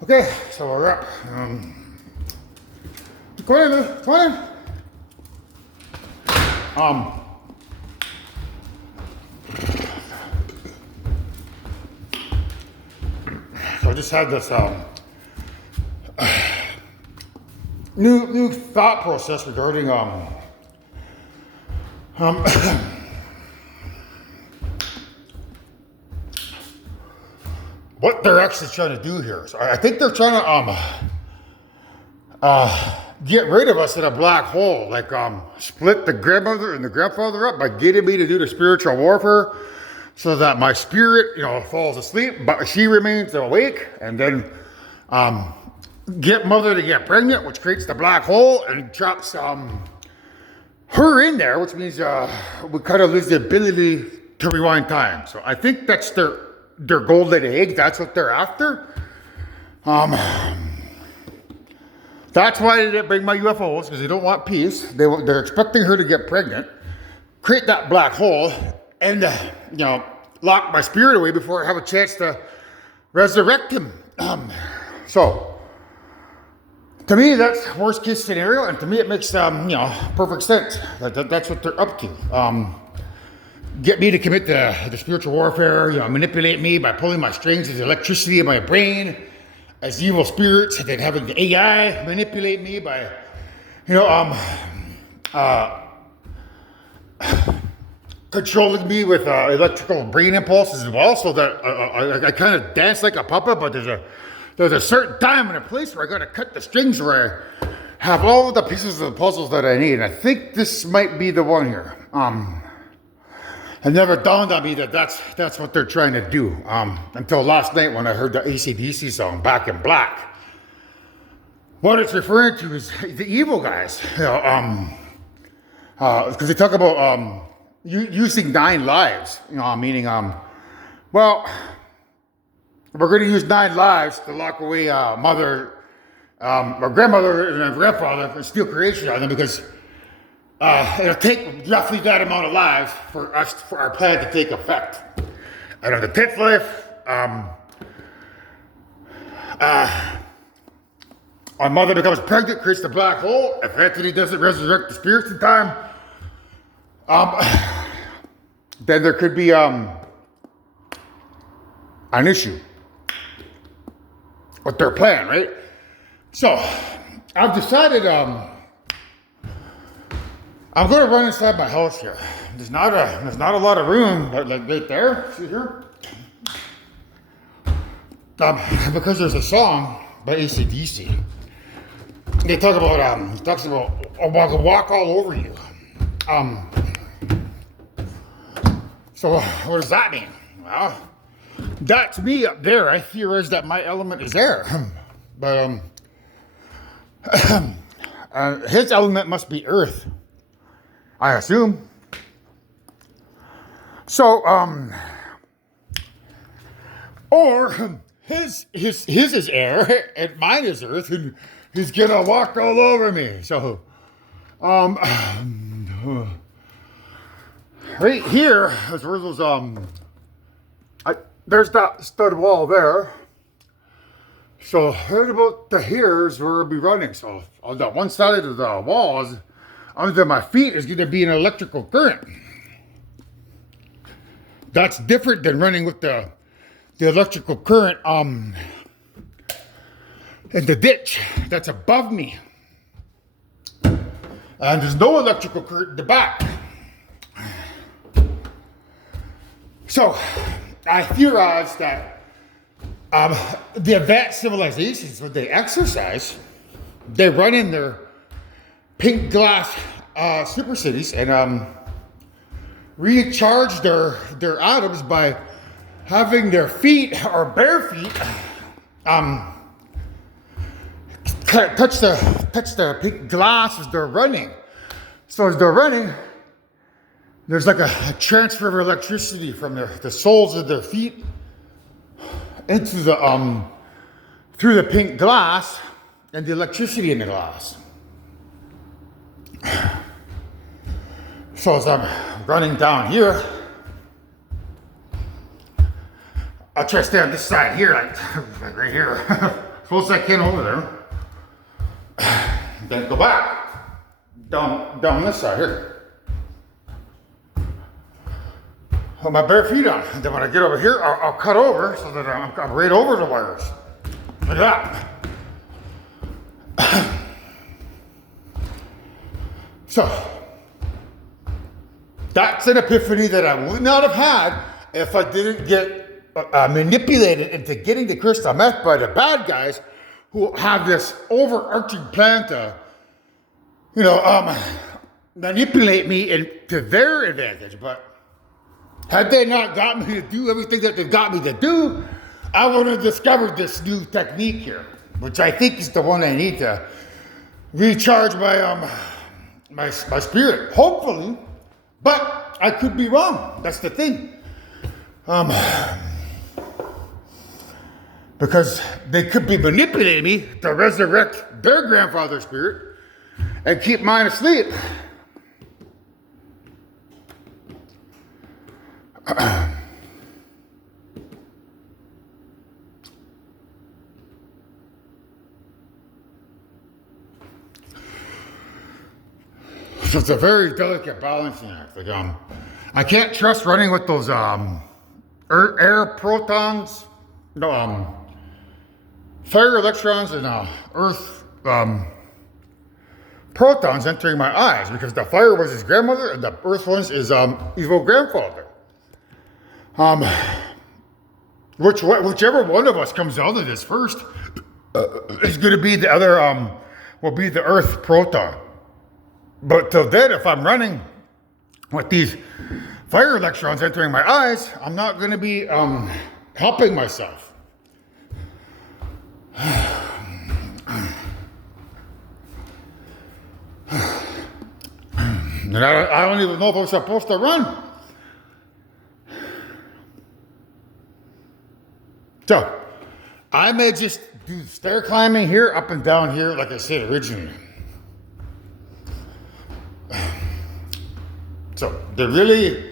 Okay, so we're up. Come on in, Lou. Come on in. Um, so I just had this new thought process regarding um what they're actually trying to do here. So I think they're trying to get rid of us in a black hole, like split the grandmother and the grandfather up by getting me to do the spiritual warfare, so that my spirit, falls asleep, but she remains awake, and then get mother to get pregnant, which creates the black hole and drops her in there, which means we kind of lose the ability to rewind time. So I think that's their golden egg. That's what they're after. That's why they didn't bring my UFOs, because they don't want peace. They're expecting her to get pregnant, create that black hole, and lock my spirit away before I have a chance to resurrect him. So to me, that's worst case scenario, and to me it makes perfect sense. That's what they're up to. Get me to commit the spiritual warfare, manipulate me by pulling my strings as electricity in my brain, as evil spirits, and then having the AI manipulate me by, controlling me with electrical brain impulses as well, so that I kind of dance like a puppet, but there's a certain time and a place where I gotta cut the strings, where I have all of the pieces of the puzzles that I need. And I think this might be the one here. It never dawned on me that that's what they're trying to do, until last night when I heard the AC/DC song, Back in Black. What it's referring to is the evil guys, because they talk about using 9 lives, meaning, well, we're going to use 9 lives to lock away mother, or grandmother and grandfather and steal creation on them, because it'll take roughly that amount of lives for our plan to take effect. And on the 10th life, our mother becomes pregnant, creates the black hole. If Anthony doesn't resurrect the spirits in time, then there could be an issue with their plan, right? So I've decided I'm going to run inside my house here. There's not a lot of room, like right there. See here? Because there's a song by AC/DC. They talk about he talks about I can walk all over you. So what does that mean? Well, that's me up there. I theorize that my element is there, but his element must be Earth, I assume. So, or his is air and mine is Earth, and he's gonna walk all over me. So, right here is where those there's that stud wall there. So right about to here is where we'll be running. So on that one side of the walls, under my feet is going to be an electrical current. That's different than running with the electrical current in the ditch that's above me. And there's no electrical current in the back. So I theorize that the advanced civilizations, when they exercise, they run in their pink glass super cities and recharge their atoms by having their feet, or bare feet, touch the pink glass as they're running. So as they're running, there's like a transfer of electricity from the soles of their feet into the through the pink glass and the electricity in the glass. So as I'm running down here, I'll try to stay on this side here, like right here. close as I can over there. Then go back down this side here. Put my bare feet on. And then when I get over here, I'll cut over so that I'm right over the wires. Like that. So, that's an epiphany that I would not have had if I didn't get manipulated into getting the crystal meth by the bad guys who have this overarching plan to, manipulate me into their advantage. But had they not got me to do everything that they've got me to do, I would have discovered this new technique here, which I think is the one I need to recharge my spirit, hopefully. But I could be wrong. That's the thing. Because they could be manipulating me to resurrect their grandfather's spirit and keep mine asleep. So it's a very delicate balancing act. Like, I can't trust running with those air protons, fire electrons, and earth protons entering my eyes, because the fire was his grandmother and the earth one's his evil grandfather. Whichever one of us comes out of this first is going to be the other, will be the earth proton. But till then, if I'm running with these fire electrons entering my eyes, I'm not going to be helping myself. And I don't even know if I'm supposed to run. So, I may just do stair climbing here, up and down here, like I said originally. So, they're really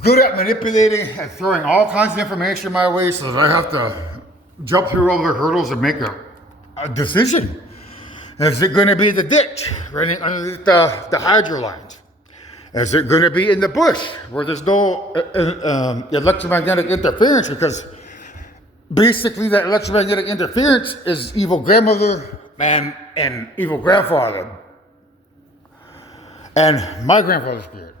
good at manipulating and throwing all kinds of information my way so that I have to jump through all the hurdles and make a decision. Is it going to be the ditch running underneath the hydro lines? Is it going to be in the bush where there's no electromagnetic interference? Because basically that electromagnetic interference is evil grandmother and evil grandfather. And my grandfather's spirit.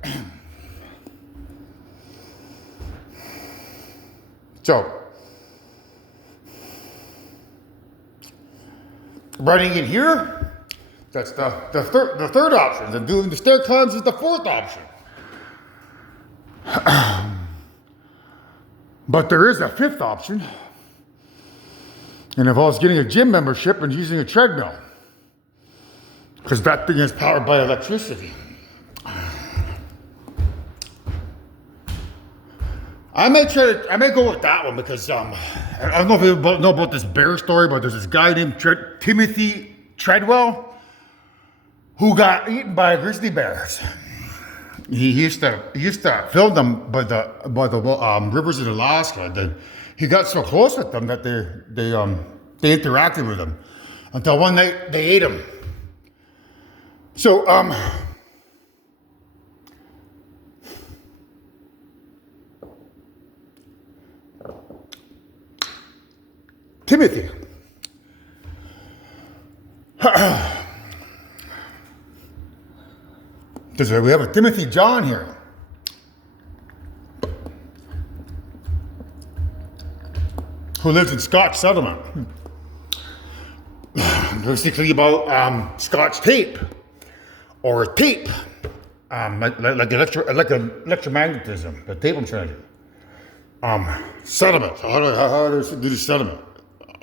So, running in here, that's the third option. And doing the stair climbs is the fourth option. But there is a fifth option. And it involves getting a gym membership and using a treadmill. Because that thing is powered by electricity. I may go with that one because I don't know if you know about this bear story, but there's this guy named Timothy Treadwell who got eaten by grizzly bears. He used to film them by the rivers in Alaska. Then he got so close with them that they interacted with him until one night they ate him. So Timothy. We have a Timothy John here. Who lives in Scotch Settlement. Basically about Scotch tape. Or tape. Like electromagnetism. The tape I'm trying to do. Settlement. How do I do the settlement?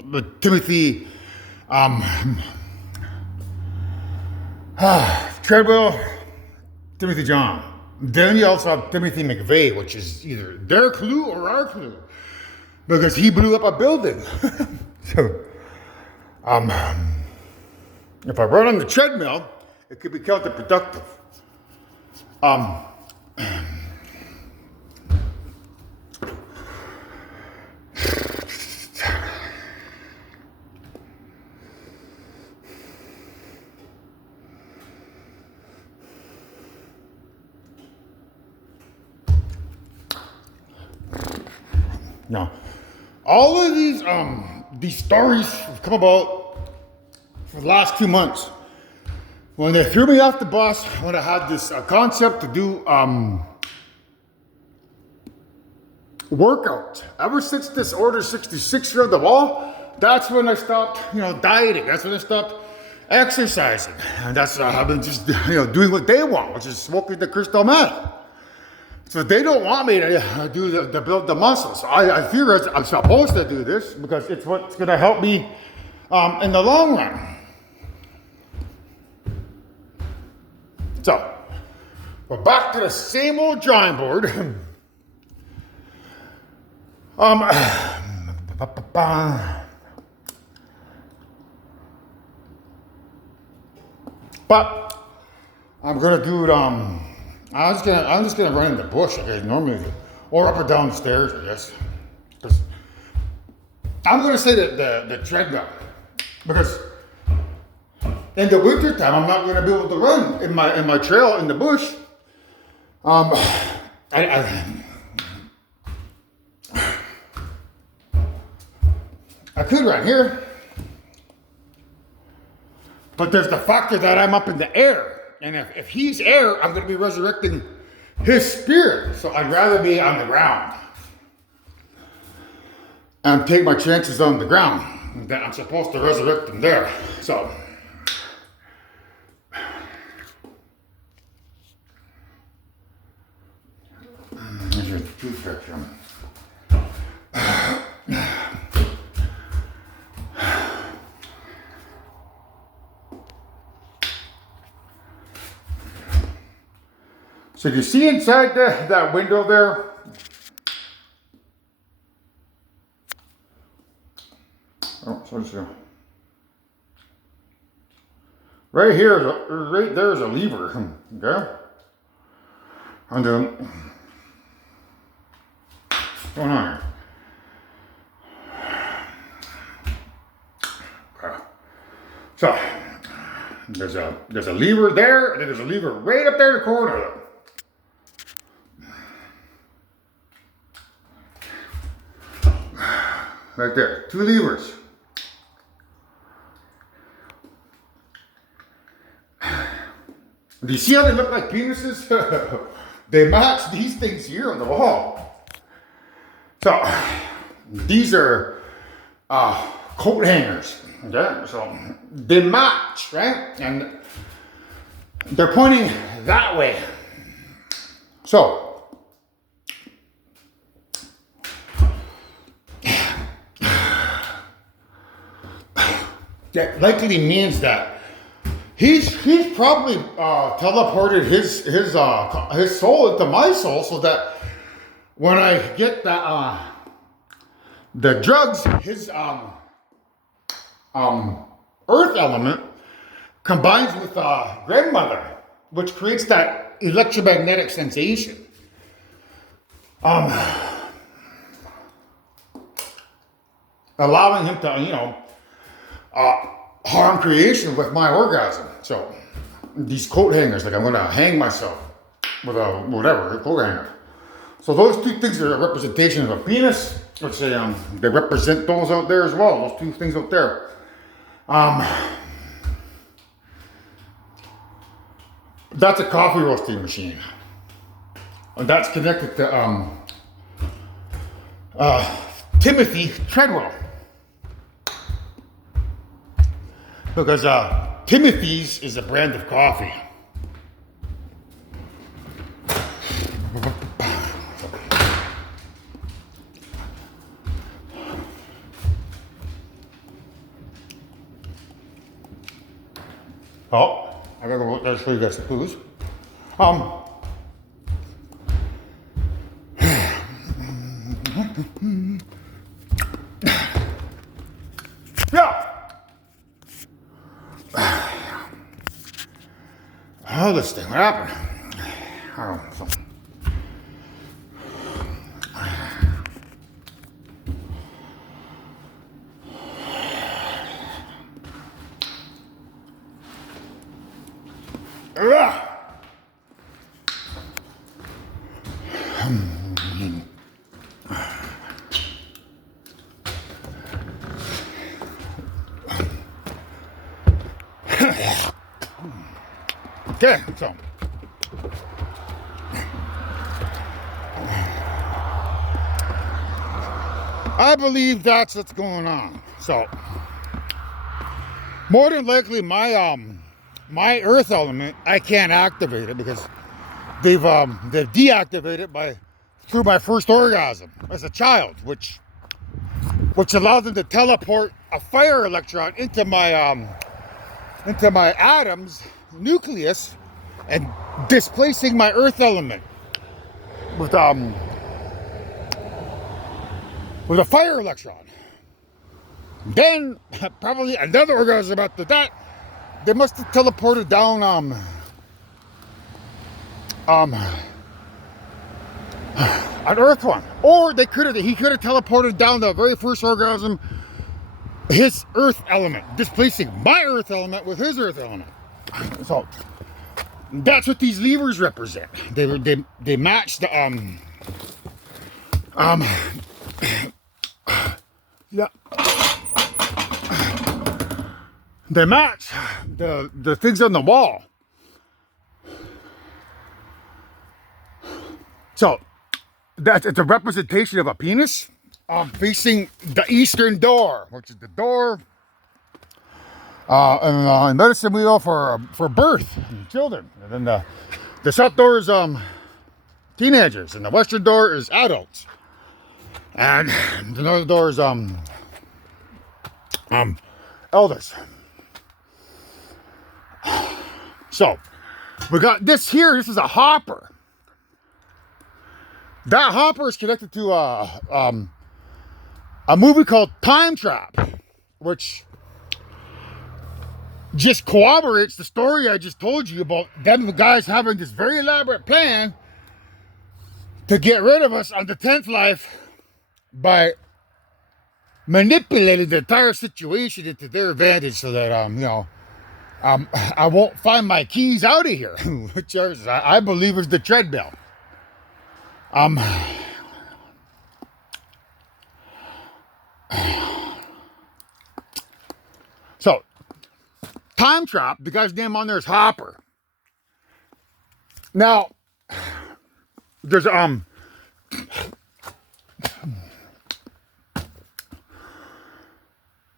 But Timothy Treadwell, Timothy John. Then you also have Timothy McVeigh, which is either their clue or our clue, because he blew up a building. So, if I run on the treadmill, it could be counterproductive. Now, all of these stories have come about for the last 2 months. When they threw me off the bus, when I had this concept to do workouts. Ever since this Order 66 hit the wall, that's when I stopped, dieting. That's when I stopped exercising. And that's I've been just, doing what they want, which is smoking the crystal meth. So they don't want me to to build the muscles. I figure I'm supposed to do this because it's what's going to help me in the long run. So, we're back to the same old drawing board. But I'm gonna do it. I'm just gonna run in the bush like I normally do, or up or down the stairs, I guess. Because I'm gonna say the treadmill, because in the winter time I'm not gonna be able to run in my trail in the bush. I could run here, but there's the factor that I'm up in the air, and if he's air, I'm going to be resurrecting his spirit. So I'd rather be on the ground and take my chances on the ground. That I'm supposed to resurrect him there. So here's your toothpick. So do you see inside that window there? Oh, sorry. Right here, right there is a lever. Okay. And what's going on here? Okay. So there's a lever there, and then there's a lever right up there in the corner. Right there, 2 levers. Do you see how they look like penises? They match these things here on the wall. So, these are coat hangers. Okay, so they match, right? And they're pointing that way. So, that likely means that he's probably teleported his soul into my soul, so that when I get the drugs, his earth element combines with grandmother, which creates that electromagnetic sensation. Allowing him to, harm creation with my orgasm. So these coat hangers, like I'm gonna hang myself with a coat hanger. So those 2 things are a representation of a penis, which they represent those out there as well. Those 2 things out there. That's a coffee roasting machine, and that's connected to Timothy Treadwell. Because Timothy's is a brand of coffee. Oh, I gotta go out there to show you guys the clues. Yeah. Oh, this thing, what happened? I don't know. Okay, so I believe that's what's going on. So more than likely my earth element, I can't activate it because they've deactivated it through my first orgasm as a child, which allowed them to teleport a fire electron into my atom's nucleus and displacing my earth element with a fire electron. Then probably another orgasm after that, they must have teleported down an earth one, or he could have teleported down the very first orgasm, his earth element, displacing my earth element with his earth element. So that's what these levers represent. They match the yeah. They match the things on the wall. So it's a representation of a penis facing the eastern door, which is the door and medicine wheel for birth and children. And then the south door is teenagers, and the western door is adults. And the northern door is elders. So we got this here. This is a hopper. That hopper is connected to a movie called Time Trap, which just corroborates the story I just told you about them guys having this very elaborate plan to get rid of us on the 10th life by manipulating the entire situation into their advantage so that I won't find my keys out of here, which I believe is the treadmill. So Time Trap, the guy's name on there is Hopper. Now there's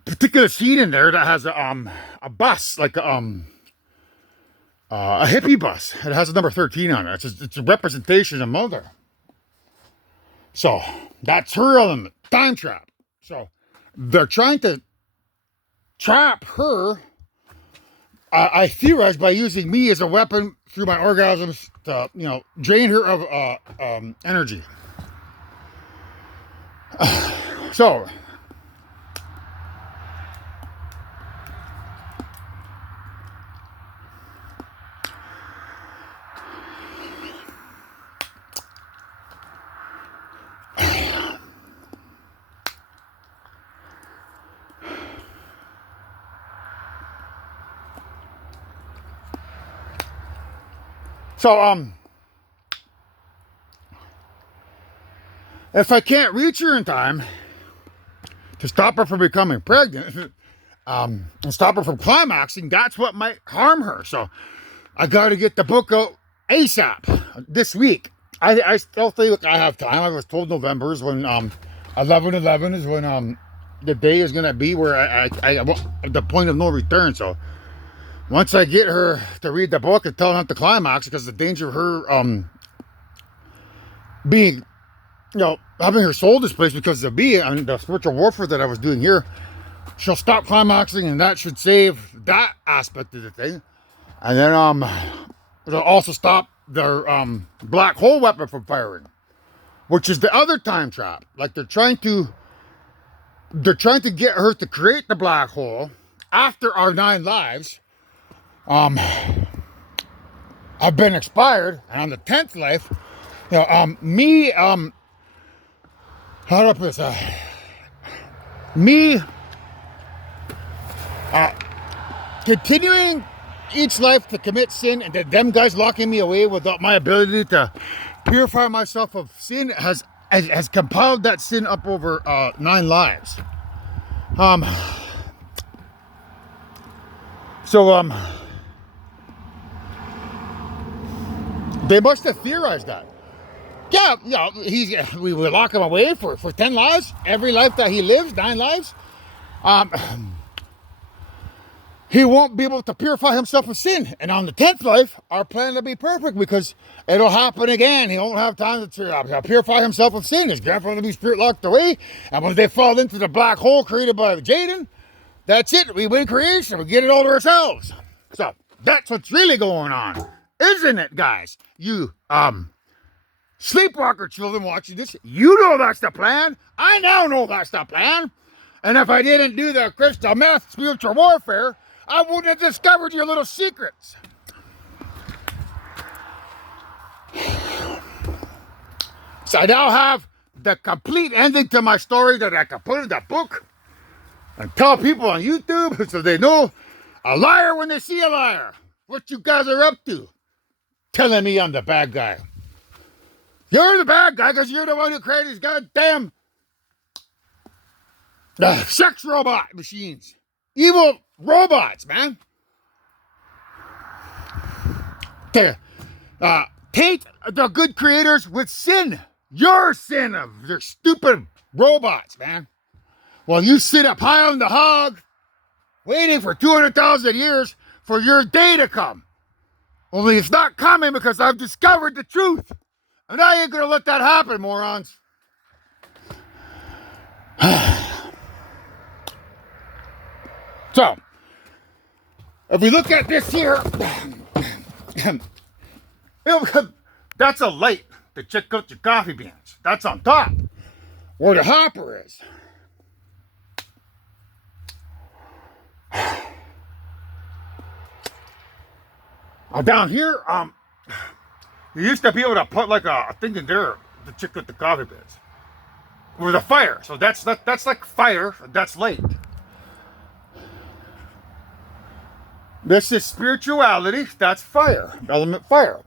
particular scene in there that has a bus, like a hippie bus. It has a number 13 on it. It's a representation of Mother. So that's her element, Time Trap. So they're trying to trap her, I theorize, by using me as a weapon through my orgasms to, drain her of energy. So if I can't reach her in time to stop her from becoming pregnant, and stop her from climaxing, that's what might harm her. So I got to get the book out ASAP this week. I still think I have time. I was told November is when 11/11 is when the day is going to be where I the point of no return. So once I get her to read the book and tell her not to climax, because the danger of her being, having her soul displaced because of me and the spiritual warfare that I was doing here, she'll stop climaxing, and that should save that aspect of the thing. And then it'll also stop their black hole weapon from firing, which is the other time trap. Like they're trying to get her to create the black hole after our 9 lives. I've been expired, and on the 10th life, how do I put this? Continuing each life to commit sin, and then them guys locking me away without my ability to purify myself of sin has compiled that sin up over 9 lives. They must have theorized that. Yeah, we will lock him away for 10 lives. Every life that he lives, 9 lives. Um, he won't be able to purify himself of sin. And on the 10th life, our plan will be perfect because it'll happen again. He won't have time to purify himself of sin. His grandfather will be spirit locked away. And when they fall into the black hole created by Jaden, that's it. We win creation. We get it all to ourselves. So that's what's really going on. Isn't it, guys? You, sleepwalker children watching this, you know that's the plan. I now know that's the plan. And if I didn't do the crystal meth spiritual warfare, I wouldn't have discovered your little secrets. So I now have the complete ending to my story that I can put in the book and tell people on YouTube so they know a liar when they see a liar. What you guys are up to. Telling me I'm the bad guy. You're the bad guy because you're the one who created these goddamn sex robot machines. Evil robots, man. To taint the good creators with sin. Your sin of their stupid robots, man. While you sit up high on the hog, waiting for 200,000 years for your day to come. Only it's not coming because I've discovered the truth. And I ain't gonna let that happen, morons. So, if we look at this here, that's a light to check out your coffee beans. That's on top, where the hopper is. Down here, you used to be able to put like a thing in there to check out the coffee beans with a fire. So that's like fire. That's light. This is spirituality. That's fire. Element fire.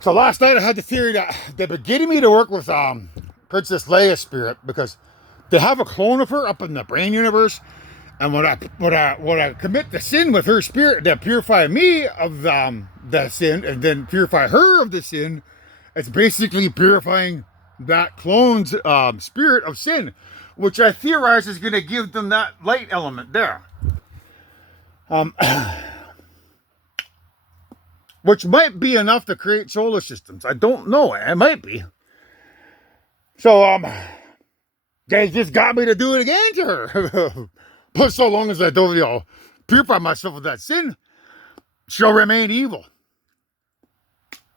So last night I had the theory that they've been getting me to work with Princess Leia's spirit because they have a clone of her up in the brain universe, and when I commit the sin with her spirit to purify me of the sin and then purify her of the sin, it's basically purifying that clone's spirit of sin, which I theorize is going to give them that light element there. Which might be enough to create solar systems. I don't know. It might be. So, they just got me to do it again to her. But so long as I don't, purify myself of that sin, she'll remain evil.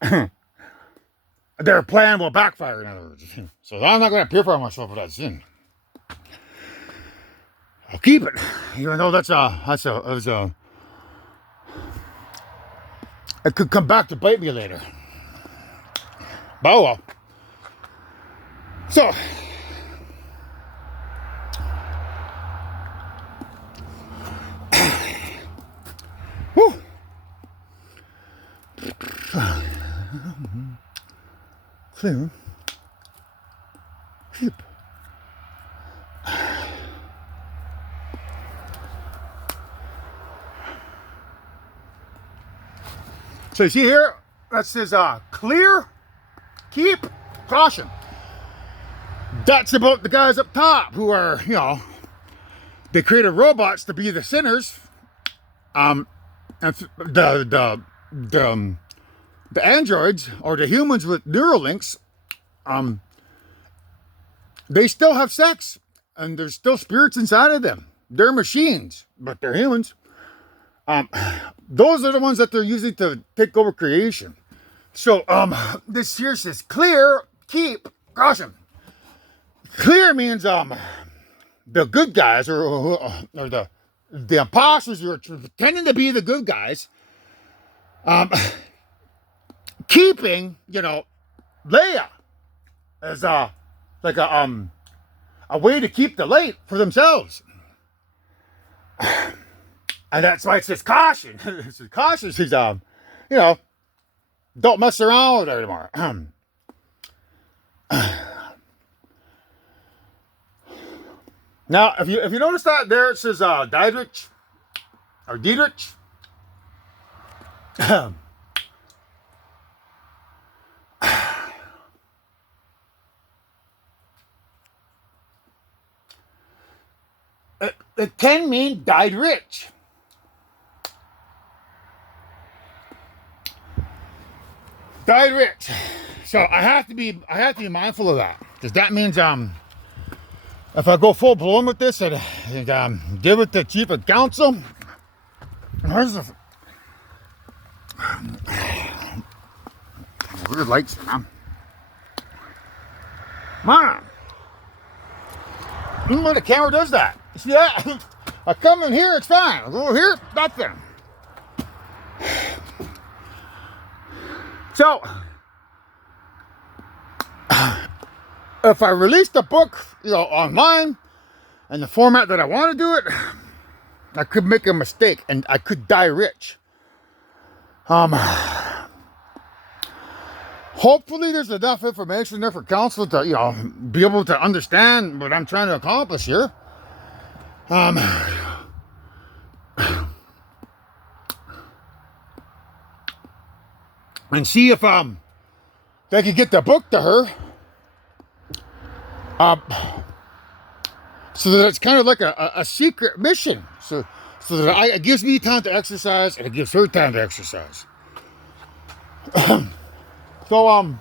Their plan will backfire, in other words. So I'm not going to purify myself of that sin. I'll keep it, even though it could come back to bite me later. But oh well. So, whew. Clear. Sheep. So you see here, that says clear, keep, caution. That's about the guys up top who are, they created robots to be the sinners. And the androids or the humans with Neuralinks, they still have sex and there's still spirits inside of them. They're machines, but they're humans. Those are the ones that they're using to take over creation. So, this here says clear, keep, caution. Clear means, the good guys or the imposters who are pretending to be the good guys, keeping, Leia as a way to keep the light for themselves. And that's why it says caution. It says caution. It says, you know, don't mess around with it anymore. Now, if you notice that there, it says Diedrich or Diedrich. It can mean died rich. Died rich. So I have to be mindful of that, because that means if I go full blown with this and give it to chief of council, where's the weird lights, man? Come on. Even when the camera does that. See that? I come in here, it's fine. I go over here, nothing. So, if I release the book, online, in the format that I want to do it, I could make a mistake and I could die rich. Hopefully there's enough information there for council to, be able to understand what I'm trying to accomplish here. And see if they could get the book to her. So that it's kind of like a secret mission. So that it gives me time to exercise and it gives her time to exercise. So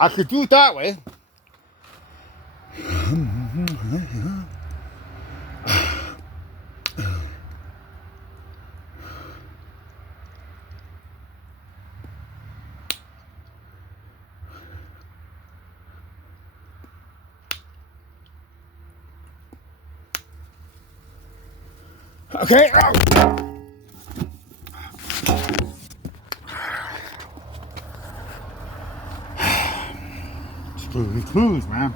I could do it that way. Okay. Clues, man.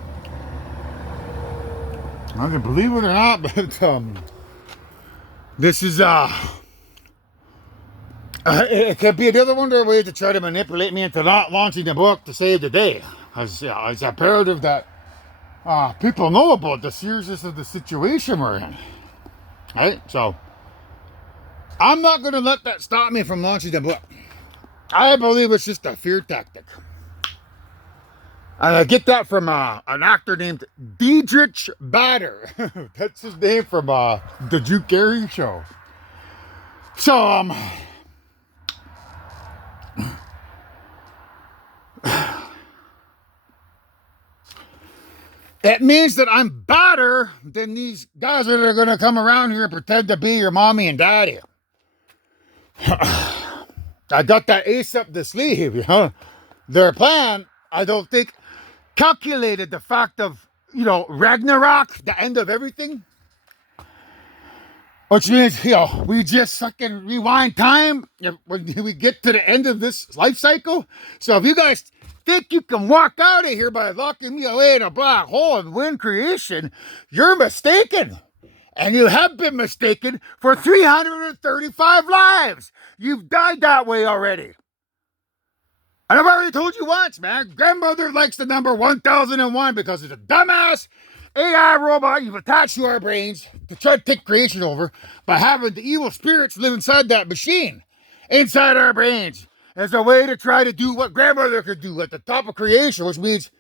I can believe it or not, but this is it could be another one of their ways to try to manipulate me into not launching the book to save the day. It's imperative that people know about the seriousness of the situation we're in. Right? So I'm not going to let that stop me from launching the book. I believe it's just a fear tactic. And I get that from an actor named Diedrich Bader. That's his name from the Drew Carey show. So, it means that I'm better than these guys that are going to come around here and pretend to be your mommy and daddy. I got that ace up the sleeve, Their plan, I don't think, calculated the fact of, Ragnarok, the end of everything. Which means, we just fucking rewind time when we get to the end of this life cycle. So if you guys think you can walk out of here by locking me away in a black hole and win creation, you're mistaken. And you have been mistaken for 335 lives. You've died that way already. And I've already told you once, man. Grandmother likes the number 1001 because it's a dumbass AI robot you've attached to our brains to try to take creation over by having the evil spirits live inside that machine, inside our brains, as a way to try to do what grandmother could do at the top of creation, which means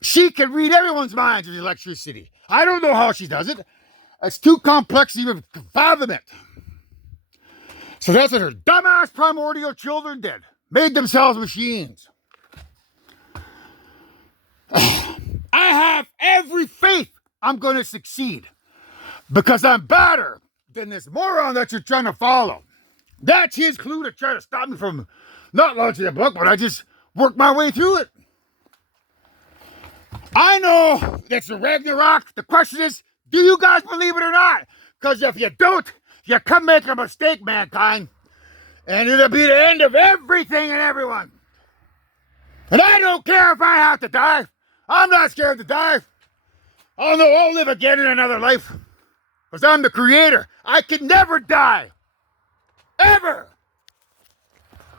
she can read everyone's minds with electricity. I don't know how she does it. It's too complex to even fathom it. So that's what her dumbass primordial children did. Made themselves machines. I have every faith I'm going to succeed because I'm better than this moron that you're trying to follow. That's his clue to try to stop me from not launching the book, but I just work my way through it. I know that's a Ragnarok. The question is, do you guys believe it or not? Because if you don't, you can make a mistake, mankind. And it'll be the end of everything and everyone. And I don't care if I have to die. I'm not scared to die. I'll know I'll live again in another life. Because I'm the creator. I can never die. Ever.